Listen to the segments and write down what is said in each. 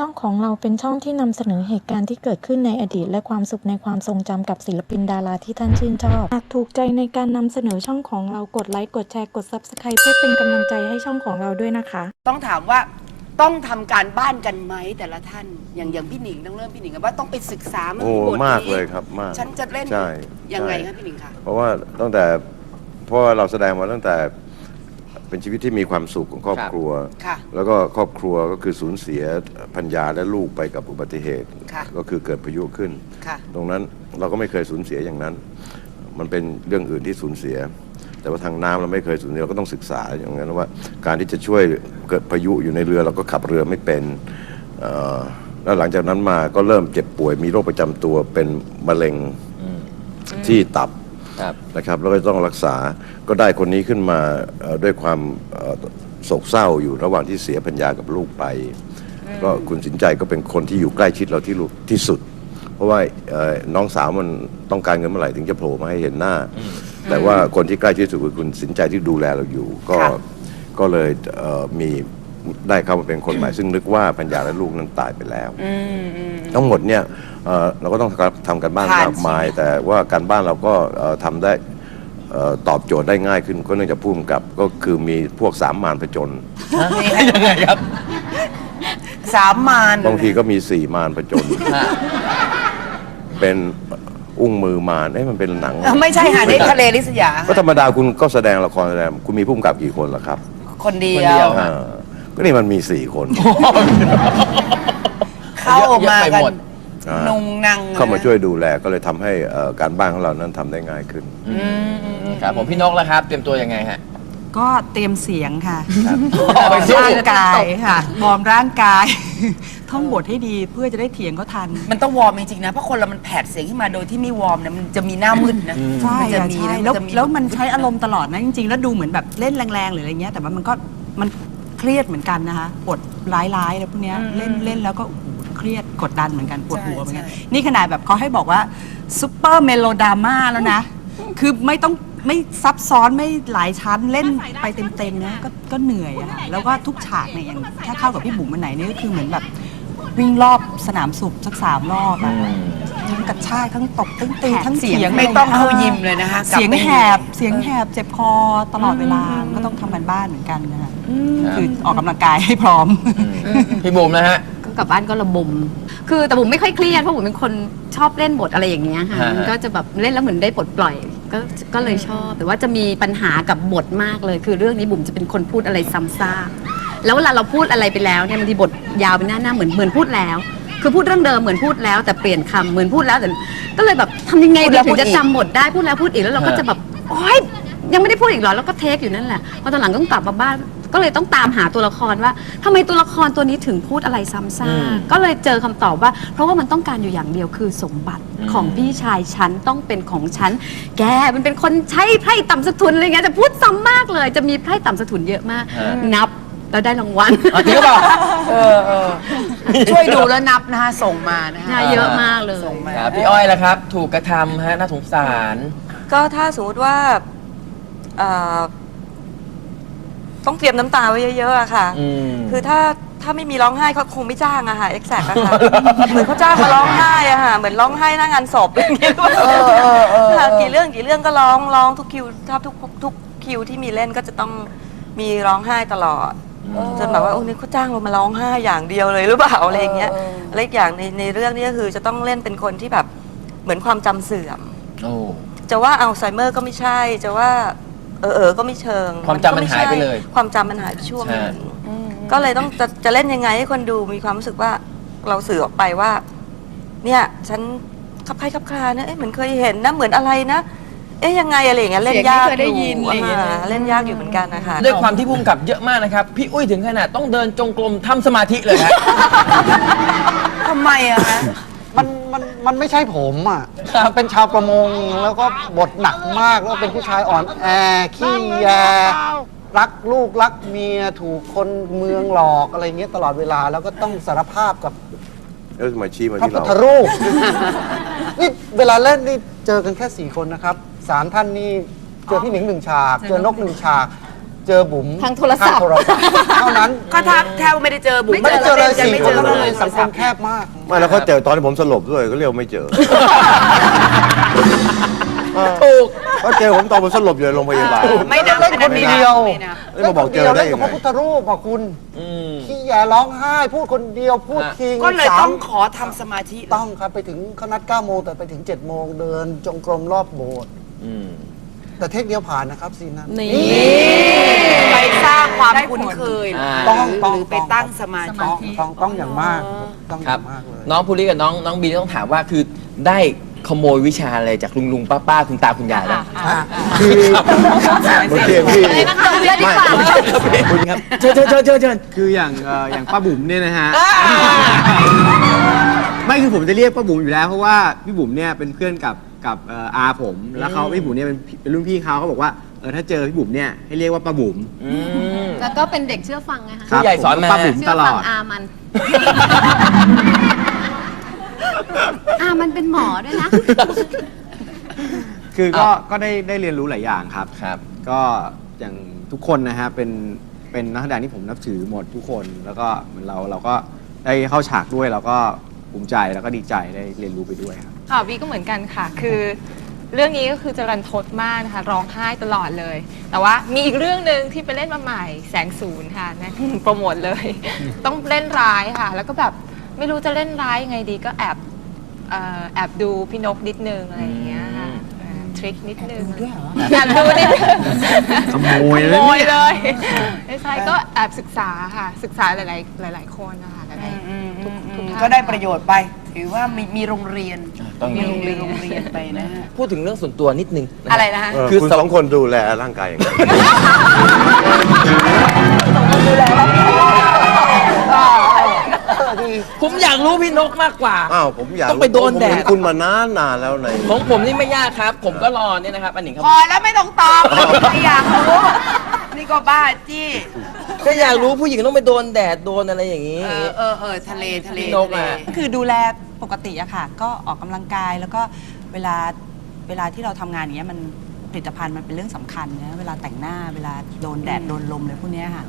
ช่องของเราเป็นช่องที่นำเสนอเหตุการณ์ที่เกิดขึ้นในอดีต และความสุขในความทรงจำกับศิลปินดาราที่ท่านชื่นชอบ หากถูกใจในการนำเสนอช่องของเรากดไลค์กดแชร์กด Subscribe เพื่อเป็นกำลังใจให้ช่องของเราด้วยนะคะ ต้องถามว่าต้องทำการบ้านกันไหมแต่ละท่าน อย่างอย่างพี่หนิงต้องเริ่มพี่หนิงกันว่าต้องไปศึกษามันโอ้มีบทมากนี้เลยครับมากฉันจะเล่นใช่ยังไงใช่ ครับพี่หนิงคะเพราะว่าตั้งแต่เพราะว่าเราแสดงมาตั้งแต่ เป็นชีวิตที่มีความสุขของครอบครัว ค่ะ แล้วก็ครอบครัวก็คือสูญเสียพัญญาและลูกไปกับอุบัติเหตุ ค่ะ ก็คือเกิดพายุขึ้น ค่ะ ตรงนั้นเราก็ไม่เคยสูญเสียอย่างนั้น มันเป็นเรื่องอื่นที่สูญเสีย แต่ว่าทางน้ำเราไม่เคยสูญเสียเราก็ต้องศึกษาอย่างนั้นว่า การที่จะช่วยเกิดพายุอยู่ในเรือเราก็ขับเรือไม่เป็นเอ่อแล้วหลังจากนั้นมาก็เริ่มเจ็บป่วยมีโรคประจำตัวเป็นมะเร็งที่ตับ ครับ นะครับแล้วก็ต้องรักษาก็ได้คนนี้ขึ้นมาเอ่อด้วยความเอ่อโศกเศร้าอยู่ระหว่างที่เสียพัญญากับลูกไป ก็คุณสินใจก็เป็นคนที่อยู่ใกล้ชิดเราที่ลูกที่สุด เพราะว่าเอ่อน้องสาวมันต้องการเงินเมื่อไหร่ถึงจะโผล่มาให้เห็นหน้า แต่ว่าคนที่ใกล้ชิดที่สุดคือคุณสินใจที่ดูแลเราอยู่ ก็ค่ะ ก็เลยเอ่อมี ได้เข้ามาเป็นคนใหม่ซึ่งนึกว่าพัญญาและลูกนั้นตายไปแล้ว อืมอืม ทั้งหมดเนี่ยเอ่อเราก็ต้องทำกันบ้านผ่านมากมาย แต่ว่าการบ้านเราก็เอ่อทำได้เอ่อตอบโจทย์ได้ง่ายขึ้นก็เนื่องจากผู้กำกับก็คือมีพวกสามมารผจญยังไงครับ สามมานบางทีก็มีสี่มารผจญฮะเป็นอุ้งมือมารเอ้ยมันเป็นหนังเอ้าไม่ใช่หาได้ทะเลลิสยาก็ธรรมดาคุณก็แสดงละครแสดงคุณมีผู้กำกับกี่คนล่ะครับคนเดีคนเดียยว ว อ่า ก็นี่มันมีสี่คนเข้าเยอะมาไปกันหมดอ่านุงนังเข้ามาช่วยดูแลก็เลยทำให้เอ่อการบ้านของเรานั้นทำได้ง่ายขึ้น อืมอืมอืมครับผมพี่นกแล้วครับ เตรียมตัวยังไงฮะ ก็เตรียมเสียงค่ะเอาไปสู้ ร่างกายค่ะวอร์มร่างกาย ท่องบทให้ดีเพื่อจะได้เถียงเขาทัน มันต้องวอร์มจริงๆนะ เพราะคนเรามันแผดเสียงขึ้นมาโดยที่ไม่วอร์มเนี่ยมันจะมีหน้ามืดนะใช่มันจะค่ะมีใช่นะแล้วจะมีแล้วมันใช้อารมณ์ตลอดนะจริงๆ แล้วดูเหมือนแบบเล่นแรงๆหรืออะไรเงี้ยแต่ว่ามันก็มัน เครียดเหมือนกันนะคะบทร้ายๆอะไรพวกเนี้ยเล่นเล่นแล้วก็โอ้โหเครียดกดดันเหมือนกันปวดหัวเหมือนกันนี่ขนาดแบบเขาให้บอกว่าซูเปอร์เมโลดราม่าแล้วนะ คือไม่ต้องไม่ซับซ้อนไม่หลายชั้นเล่นไปเต็มๆนะก็ก็เหนื่อยอะค่ะแล้วก็ทุกฉากเนี่ยอย่างถ้าเข้ากับพี่บุ๋มมันไหนเนี่ยก็คือเหมือนแบบ วิ่งรอบสนามสุขสักสามรอบอะทั้งกระชากทั้งตบทั้งตีทั้งเสียงไม่ต้องเข้ายิมเลยนะคะกลับเสียงไปแหบเสียงแหบเจ็บคอตลอดเวลาก็ต้องทำกันบ้านเหมือนกันนะคะคือออกกำลังกายให้พร้อม พี่บุ๋มนะฮะก็กลับบ้านก็ระบม คือแต่บุ๋มไม่ค่อยเครียดเพราะบุ๋มเป็นคนชอบเล่นบทอะไรอย่างเงี้ยค่ะฮะมันก็จะแบบเล่นแล้วเหมือนได้ปลดปล่อย ก็ก็เลยชอบ แต่ว่าจะมีปัญหากับบทมากเลย คือเรื่องนี้บุ๋มจะเป็นคนพูดอะไรซ้ำซาก แล้วเวลาเราพูดอะไรไปแล้วเนี่ยบางทีบทยาวไปหน้าหน้าเหมือนเหมือนพูดแล้ว คือพูดเรื่องเดิมเหมือนพูดแล้วแต่เปลี่ยนคำเหมือนพูดแล้วแต่ก็เลยแบบทำยังไงพูดดีแล้วถึพูงดจะอีก จำบทได้พูดแล้วพูดอีกแล้วเราก็จะแบบโอ๊ยยังไม่ได้พูดอีกเหรอแล้วก็เทคอยู่นั่นแหละพอตอนหลังต้องกลับมาบ้านก็เลยต้องตามหาตัวละครว่าทำไมตัวละครตัวนี้ถึงพูดอะไรซ้ำซาอืมกก็เลยเจอคำตอบว่า เพราะว่ามันต้องการอยู่อย่างเดียวคือสมบัติอืมของพี่ชายฉันต้องเป็นของฉันแกมันเป็นคนใช้ไพร่ต่ำสถุนอะไรเงี้ยจะพูดซ้ำมากเลย จะมีไพร่ต่ำสถุนเยอะมาก นับ แล้วได้รางวัลอะจริงหรือเปล่าเออเออช่วยดูแล้วนับนะคะส่งมานะคะใช่เยอะมากเลย ส่งมา ครับพี่อ้อยแล้วครับ ถูกกระทำฮะน่าสงสาร ก็ถ้าสมมติว่าเอ่อต้องเตรียมน้ำตาไว้เยอะๆอะค่ะ อืม คือถ้าถ้าไม่มีร้องไห้เขาคงไม่จ้างอะค่ะเอ็กแซกอะค่ะ เหมือนเขาจ้างมาร้องไห้อะค่ะ เหมือนร้องไห้หน้างานศพอย่างเงี้ยค่ะกี่เรื่องกี่เรื่องก็ร้องร้องทุกคิวถ้าทุกทุกคิวที่มีเล่นก็จะต้องมีร้องไห้ตลอด จนแบบว่าโอ้นี่เขาจ้างเรามาร้องไห้อย่างเดียวเลยหรือเปล่าอะไรอย่างเงี้ยและอีกอย่างในในเรื่องนี้ก็คือจะต้องเล่นเป็นคนที่แบบเหมือนความจำเสื่อมโอ้จะว่าอัลไซเมอร์ก็ไม่ใช่ จะว่าเออเออก็ไม่เชิงความจำมันหายไปเลย ความจำมันหายไปช่วงหนึงใช่ก็เลยต้องจะจะเล่นยังไงให้คนดูมีความรู้สึกว่าเราสื่อออกไปว่า เนี่ยฉันขับใครขับคลานะเอ๊ะเหมือนเคยเห็นนะเหมือนอะไรนะ เอ๊ะยังไงอะไรอย่างเงี้ยเล่นยากเสียงที่เคยได้ยินอยู่อะไรอย่างเงี้ย อ่าเล่นยากอยู่เหมือนกันนะคะ ด้วยความที่พุ่มกับเยอะมากนะครับ พี่อุ้ยถึงขนาดต้องเดินจงกรมทำสมาธิเลยฮะ ทำไมอะคะ มันมันมันไม่ใช่ผมอะครับเป็นชาวประมงแล้วก็บทหนักมากแล้วเป็นผู้ชายอ่อนแอขี้แยรักลูกรักเมียถูกคนเมืองหลอกอะไรเงี้ยตลอดเวลาแล้วก็ต้องสารภาพกับแล้วมาชี้มาพระที่พุทเรา ธรูป นี่เวลาเล่นนี่เจอกันแค่สี่คนนะครับ สามท่านนี่เจอพี่หนิงหนึ่งฉาก เจอนกหนึ่งฉาก เจอบุ๋มทางโทรศัพท์ ทางโทรศัพท์เท่านั้น ก็ถ้าแทบไม่ได้เจอบุ๋มไม่ได้เจอเลยจะสี่ไม่คเจนอแล้วเลเลยยสังคมแคบมากไม่แล้วเขาเจอตอนที่ผมสลบด้วยก็เรียกว่าไม่เจอถูกเขาเจอผมตอนผมสลบอยู่ในโรงพยาบาล ไม่นับเล่นคนเดียวไม่นับแล้วมาบอกเจอได้เล่นยักับงพไงระพุทธรูปอะคุณอืมขี้แย่ร้องไห้ พูดคนเดียวพูดอะทิ้งก็เลยสาต้มองขอทำสมาธิ ต้องครับ ไปถึงเขานัด9โมงแต่ไปถึง 7 โมงเดินจงกรมรอบโบสถ์อืม แต่เทคเดียวผ่านนะครับซีนนั้น นี่ไปสร้างความคุ้นเคยอ่า ต้องต้อง หรือไปตั้งสมาสธิมาต้องธิต้องต้องอย่างมากต้องอครับ ย่างมากเลย น้องภูริกับน้องน้องบีต้องถามว่าคือได้ขโมยวิชาอะไรจากลุงลุงป้าป้าคุณตาคุณยายบ้างคือเมื่อกี้พี่อะไรนะเกิดเรื่องดีกว่าคุณครับเชิญเชิญเชิญเชิญเชิญ คืออย่างเอ่ออย่างป้าบุ๋มเนี่ยนะฮะไม่คือผมจะเรียกป้าบุ๋มอยู่แล้วเพราะว่าพี่บุ๋มเนี่ยเป็นเพื่อนกับ กับเอ่ออาผมแล้วเขาพี่บุ๋มเนี่ยเป็นเป็นรุ่นพี่เขาเขาบอกว่าเออถ้าเจอพี่บุ๋มเนี่ยให้เรียกว่าป้าบุ๋มอืม แล้วก็เป็นเด็กเชื่อฟังไงคะครับผู้ใหญ่สอนมา ป้าบุ๋มเชื่ตอลฟัองดอามัน อามันเป็นหมอด้วยนะ คือก็ก็ได้ได้เรียนรู้หลายอย่างครับ ครับ ก็อย่างทุกคนนะฮะเป็นเป็นนักแสดงที่ผมนับถือหมดทุกคน แล้วก็เหมือนเราเราก็ได้เข้าฉากด้วยเราก็ภูมิใจแล้วก็ดีใจได้เรียนรู้ไปด้วยครับ ค่ะวีก็เหมือนกันค่ะ คือ เรื่องนี้ก็คือจะรันทดมากนะคะร้องไห้ตลอดเลย แต่ว่ามีอีกเรื่องหนึ่งที่ไปเล่นมาใหม่แสงศูนย์ค่ะนะ โปรโมทเลย ต้องเล่นร้ายค่ะ แล้วก็แบบไม่รู้จะเล่นร้ายยังไงดีก็แอบเอ่อแอบดูพี่นกนิดนึงอะไรอย่างเงี้ยค่ะอ่าทริคนิดนึงแอบดูนิดนึง ขโมยขเลยโมเนี่ยยเลยไม่ใช่ก็แอบศึกษาค่ะศึกษาหลาย ๆ หลาย ๆ คนนะคะหลายๆทุกทุกท่านก็ได้ประโยชน์ไป ถือว่ามีมีโรงเรียน ต้องมี มีโรงเรียนโรงเรียนไปนะฮะ พูดถึงเรื่องส่วนตัวนิดนึงนะอะไรนะฮะ เออคือคุณสองสองคนดูแลร่างกายอย่างไรผมอยากรู้พี่นกมากกว่า อ้าวผมอยากต้องไปโดนแดด ผมเห็คุณมานานนานแล้วใน ของผมนี่ไม่ยากครับ ผมก็รอเนี่ยนะครับอันหนึ่งครับพอแล้วไม่ต้องตอบไม่อยากรู้ นี่ก็บ้าจี้ ก็อยากรู้ผู้หญิงต้องไปโดนแดดโดนอะไรอย่างนี้ เออเออเออทะเลทะเลพี่นกทะเล อะ คือดูแลปกติอะค่ะ ก็ออกกำลังกายแล้วก็เวลาเวลาที่เราทำงานอย่างเงี้ยมันผลิตภัณฑ์มันเป็นเรื่องสำคัญนะเวลาแต่งหน้าเวลาโดนแดดโดนลมเลยพวกเนี้ยค่ะ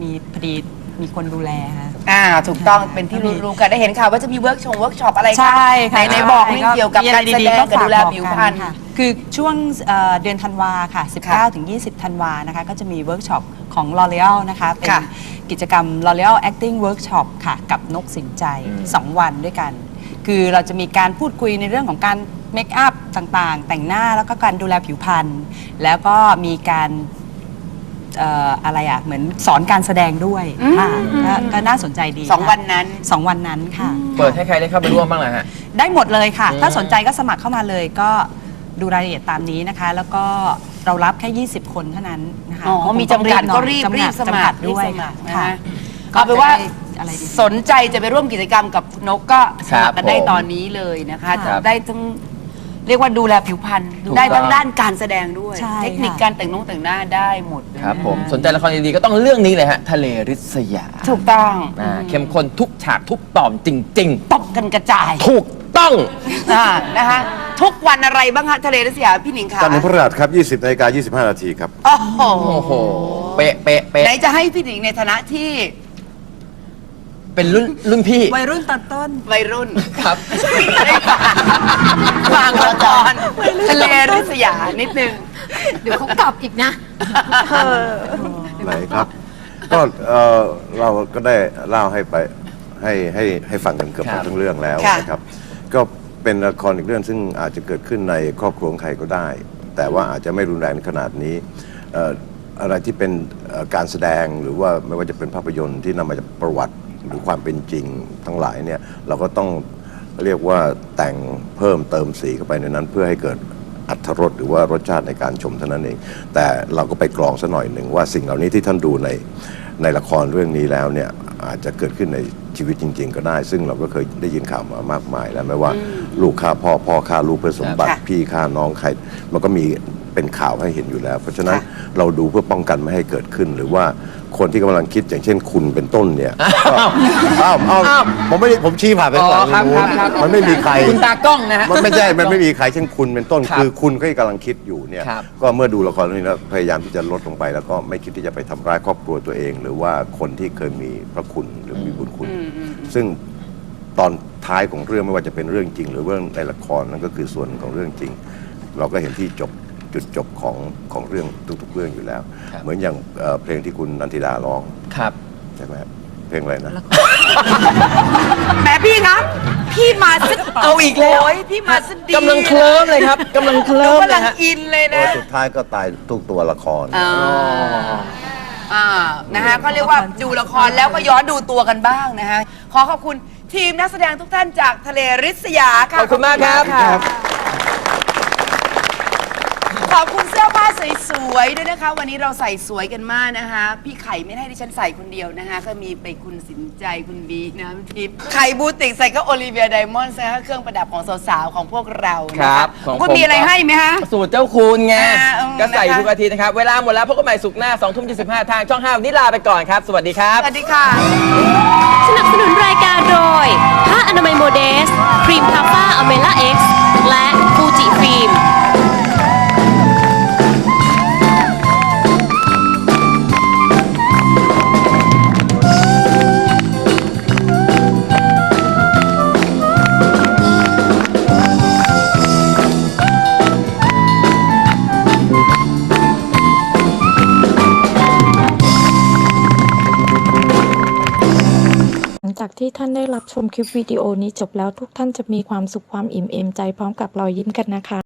มีพอดีมีคนดูแลค่ะ อ่าถูกต้องเป็นที่รู้รู้กันได้เห็นข่าวว่าจะมีเวิร์กชงเวิร์กช็อปอะไรคะใช่ค่ะไหนๆบอกนี่เกี่ยวกับการแสดงกับดูแลผิวพรรณค่ะคือช่วงเอ่อเดือนธันวาค่ะค่ะ 19 ถึง 20 ธันวานะคะ ก็จะมีเวิร์กช็อป ของ L'Oreal นะคะ เป็นค่ะกิจกรรม L'Oreal Acting Workshop ค่ะ กับนกสินใจ2วันด้วยกัน คือเราจะมีการพูดคุยในเรื่องของการเมคอัพต่างๆ แต่งหน้าแล้วก็การดูแลผิวพรรณแล้วก็มีการ เอ่ออะไรอะ เหมือนสอนการแสดงด้วยค่ะก็ก็น่าสนใจดีสองค่ะวันนั้น สองวันนั้นค่ะ เปิดให้ใครได้เข้าไปร่วมบ้างล่ะฮะ ได้หมดเลยค่ะ อืม ถ้าสนใจก็สมัครเข้ามาเลยก็ดูรายละเอียดตามนี้นะคะ แล้วก็ เรารับแค่ 20 คนเท่านั้นนะคะอ๋อคงมีต้องจำกัดหน่ก็อยรีบจำรีกัดบสมัจำกัคดรด้วยรีบสมัครนะค่ะฮะเอาเป็นว่าก็จะได้อะไรดีสนใจจะไปร่วมกิจกรรมกับนกก็สมัครกันได้ผมตอนนี้เลยนะคะครับได้ทั้งเรียกว่าดูแลผิวพรรณถูกได้ทั้งต้องด้านการแสดงด้วยใช่เทคนิคค่ะการแต่งนงแต่งหน้าได้หมดเลยครับผมนะฮะสนใจละครดีๆก็ต้องเรื่องนี้เลยฮะทะเลริษยา ถูกต้องอ่าเข้มข้นทุกฉากทุกตอนจริงตบกันกระจายๆถูก ต้อง อ่านะคะทุกวันอะไรบ้างฮะทะเลรัสยาพี่หนิงคะจันทร์ถึงพฤหัสครับ 20นาฬิกา25 นาทีครับ โอ้โหโอ้โห เป๊ะเป๊ะเป๊ะไหนจะให้พี่หนิงในฐานะที่เป็นรุ่นรุ่นพี่ วัยรุ่นตอนต้น วัยรุ่นครับฝากละครทะเลริษยานิดนึง เดี๋ยวเขากลับอีกนะ ไหนครับ ก็เอ่อเราก็ได้เล่าให้ไปให้ให้ให้ฟังกันเกือบหมครัดบทั้งเรื่องแล้วค่ะ นะครับ ก็เป็นละครอีกเรื่องซึ่งอาจจะเกิดขึ้นในครอบครัวของใครก็ได้ แต่ว่าอาจจะไม่รุนแรงขนาดนี้เอ่ออะไรที่เป็นเอ่อการแสดงหรือว่าไม่ว่าจะเป็นภาพยนตร์ที่นำมาจากประวัติหรือความเป็นจริงทั้งหลายเนี่ยเราก็ต้องเรียกว่าแต่งเพิ่มเติมสีเข้าไปในนั้น เพื่อให้เกิดอัตรสหรือว่ารสชาติในการชมเท่านั้นเอง แต่เราก็ไปกรองซะหน่อยหนึ่งว่าสิ่งเหล่านี้ที่ท่านดูในในละครเรื่องนี้แล้วเนี่ย อาจจะเกิดขึ้นในชีวิตจริง ๆ ก็ได้ ซึ่งเราก็เคยได้ยินข่าวมามากมายแล้วไม่ว่าลูกฆ่าพ่อพ่อฆ่าลูกเพื่อสมบัติค่ะพี่ฆ่าน้องใครมันก็มีเป็นเป็นข่าวให้เห็นอยู่แล้ว เพราะฉะนั้นเราดูเพื่อป้องกันไม่ให้เกิดขึ้น หรือว่า คนที่กำลังคิดอย่างเช่นคุณเป็นต้นเนี่ยก็อ้าวอ้าวอ้าว ผมไม่ได้ผมชี้ผ่านไปอ๋อข้างหลังครับนู้นครับครับมันไม่มีใคร คุณตากล้องนะฮะ มันไม่ใช่ มันไม่มีใครเช่นคุณเป็นต้น ครับคือคุณก็กำลังคิดอยู่เนี่ย ครับ ก็เมื่อดูละครเรื่องนี้แล้วพยายามที่จะลดลงไป แล้วก็ไม่คิดที่จะไปทำร้ายครอบครัวตัวเอง หรือว่าคนที่เคยมีพระคุณหรือมีบุญคุณ ซึ่งตอนท้ายของเรื่องไม่ว่าจะเป็นเรื่องจริง หรือเรื่องในละครนั่นก็คือส่วนของเรื่องจริง เราก็เห็นที่จบ จุดจบของของเรื่องทุกๆเรื่องอยู่แล้ว ครับ เหมือนอย่างเอ่อเพลงที่คุณนันทิดาร้องครับ ใช่ไหมครับเพลงอะไรนะ แหมพี่ครับพี่มาสเอาอีกแล้ว โยพี่มาสดีกำลังเคลิ้มเลยครับกำลังเคลิ้มกำเลลัยงฮะอินเลยโดนะยสุดท้ายก็ตายทุกตัวละคร อ่าอ่านะฮะก็เรียกว่าดูละครแล้วก็ย้อนดูตัวกันบ้างนะฮะ ขอขอบคุณทีมนักแสดงทุกท่านจากทะเลริษยาค่ะขอบคุณมากครับะ ขอบคุณเสื้อผ้าสวยๆด้วยนะคะ วันนี้เราใส่สวยกันมากนะคะ พี่ไข่ไม่ได้ให้ดิฉันใส่คนเดียวนะคะ ก็มีไปคุณสินใจคุณบีน้ำทิพย์ไข่บูติกใส่ก็โอลิเวียไดมอนด์นะคะเครื่องประดับของสาวๆของพวกเราคนะรัคะบของคุณผม มีอะไรให้ไหมฮะสูตรเจ้าคุณไงอ่าอืมก็ใส่นะคะ ทุกอาทิตย์นะครับ เวลาหมดแล้วพบกันใหม่สุกร์หน้า2ทุ่ม25 ทางช่อง5วันนี้ลาไปก่อนครับ สวัสดีครับ สวัสดีค่ะ สนับสนุนรายการโดย ผ้าอนามัยโมเดส ครีมทาฟ้าอเมล่าเอ็กซ์ และ ท่านได้รับชมคลิปวิดีโอนี้จบแล้วทุกท่านจะมีความสุขความอิ่มเอมใจพร้อมกับรอยยิ้มกันนะคะ